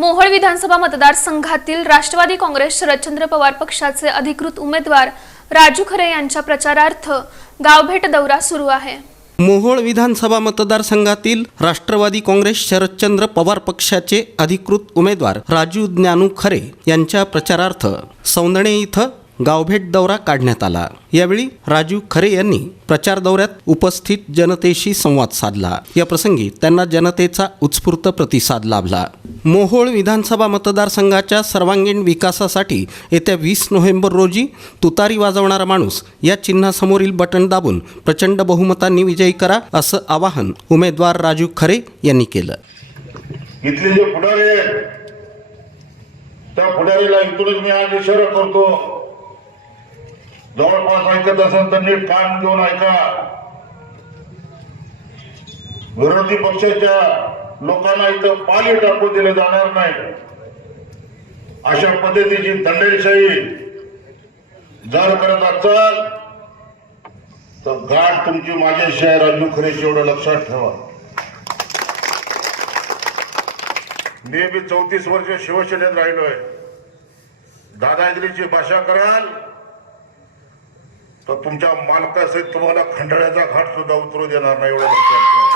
मोहोळ विधानसभा मतदारसंघातील राष्ट्रवादी काँग्रेस शरदचंद्र पवार पक्षाचे अधिकृत उमेदवार राजू खरे यांच्या प्रचारार्थ गावभेट दौरा सुरू आहे. मोहोळ विधानसभा मतदारसंघातील राष्ट्रवादी काँग्रेस शरदचंद्र पवार पक्षाचे अधिकृत उमेदवार राजू ज्ञानू खरे यांच्या प्रचारार्थ सौंदणे इथं गावभेट दौरा काढण्यात आला. यावेळी राजू खरे यांनी प्रचार दौऱ्यात उपस्थित जनतेशी संवाद साधला. या प्रसंगी त्यांना जनतेचा उत्स्फूर्त प्रतिसाद लाभला. मोहोळ विधानसभा मतदारसंघाच्या सर्वांगीण विकासासाठी येत्या वीस नोव्हेंबर रोजी तुतारी वाजवणारा माणूस या चिन्हासमोरील बटन दाबून प्रचंड बहुमतांनी विजयी करा असं आवाहन उमेदवार राजू खरे यांनी केलं. इथले जे पुढारी आहेत त्या पुढारीला इकडून मी आज इशारा करतो. जवळपास ऐकत असेल तर नीट कान घेऊन ऐका. विरोधी पक्षाच्या लोकांना इथं पाणी टाकू दिले जाणार नाही. अशा पद्धतीची दंडेलशाही जर करत असाल तर गाठ तुमची माझ्याशी आहे राजू खरेशी एवढं लक्षात ठेवा. मी बी चौतीस वर्ष शिवसेनेत राहिलोय. दादागिरीची भाषा कराल तर तुमच्या मालकासहित तुम्हाला खंडाळ्याचा घाट सुद्धा उतरू देणार नाही एवढं लक्षात ठेवा.